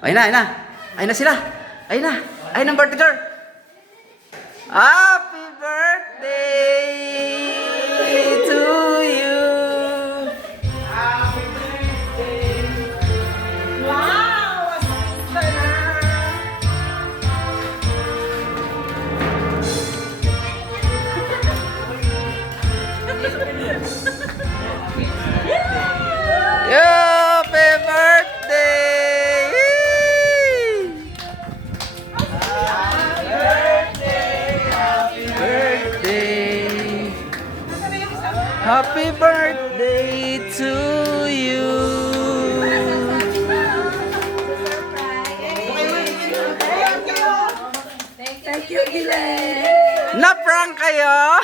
Ayun na, ayun na. Ayun na sila. Ayun na. Ayun ang birthday girl. Happy birthday to you. Wow! Assista na! Happy birthday! Birthday! Happy birthday to you! Thank you, Gilay! Na-prank kayo?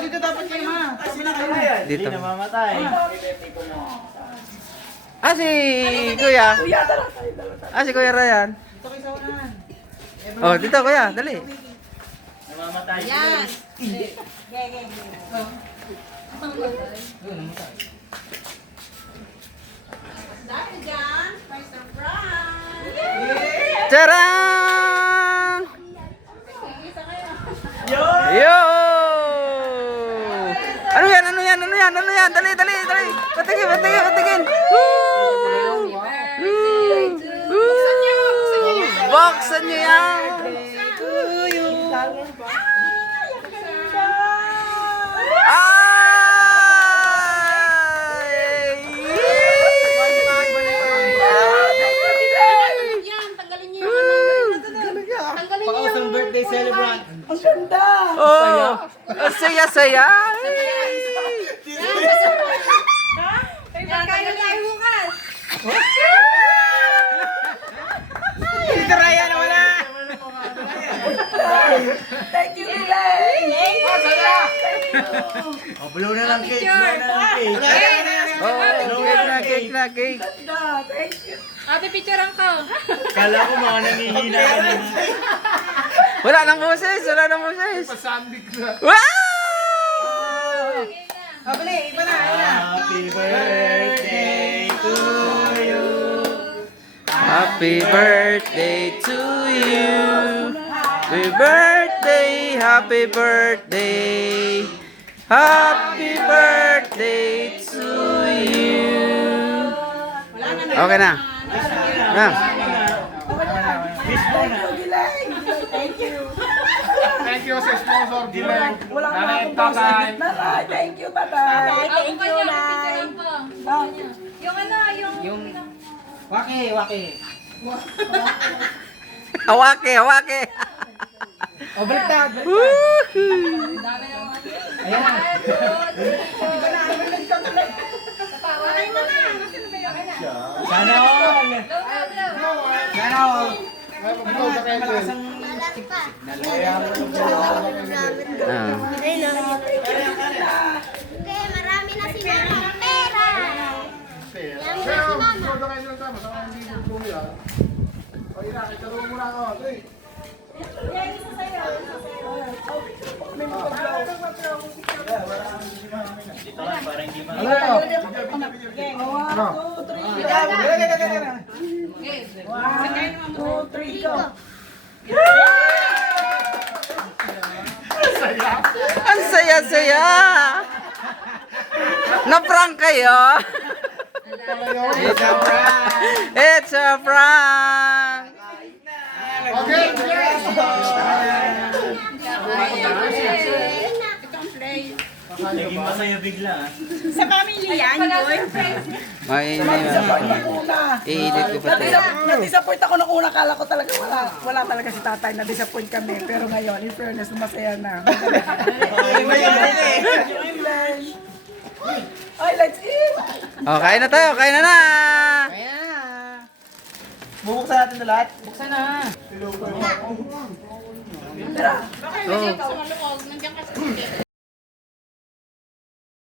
Dito dapat kayo, ma. Dito. Namamatay. Ah, si Kuya. Kuya, tara. Ah, si Kuya Ryan. Ito kayo sa unahan. Oh, dito Kuya, dali. Namamatay. Yan. Dahil dyan, may surprise! Tcharam! Yo! Ano yan? Ano yan? Ano yan? Ano yan? Dali, dali, dali. Patingin, patingin, patingin. Woo! Woo! Buksan niyo yan. Ay! Yan, tanggalin niyo yung ano. Tanggalin niyo Pakausang birthday celebrant. Ang ganda! Oh! Ang saya-saya. Ay, magkano tayo bukas? Dito Ryan, wala. Thank you, Gilay! Oh, blow na lang cake. Blow na lang cake. Oh, cake na, cake na, cake. Ganda, thank you. Ate, picturean ko. Kala ko mga nangihina ka na. Wala nang boses, wala nang boses. Pasandik na. Wow! Abali, iba na, iba na. Happy birthday to you. Happy birthday to you. Happy birthday, happy birthday. Happy birthday to you. Okay na. Na. Wish mo na. Gilay! Thank you. Thank you sa sponsor, Gileng. Walang Nanay, mga tatay. Nanay, thank you, tatay. Thank you, Nay. Yung ano, yung... Waki, waki. Hawake, hawake. O, baliktad. Woohoo! Dami na mga... Ayan na. Sana all. Sana all. Ikaw sa Kendall. Ah. Okay, marami na si Mama ng pera. Pero, ikaw sa Kendall tama. Sa mga hindi mo kuya. O, ina, kitaro muna ako. Dali. Dito lang, para hindi ma... Ano? One, two, three, go. Ang saya-saya. Na-prank kayo? It's a prank. It's a prank. Okay, Naging masaya bigla. Sa pamilya yan, boy. May Una. i-edit ko pa tayo. Na-disappoint ako nung una. Kala ko talaga wala talaga si tatay. Na-disappoint kami. Pero ngayon, in fairness, masaya na. Ay, let's eat! Oh, kain na tayo, kain na na. Bubuksan natin na lahat. Buksan na. Tara. Oh. Nandiyan ka sa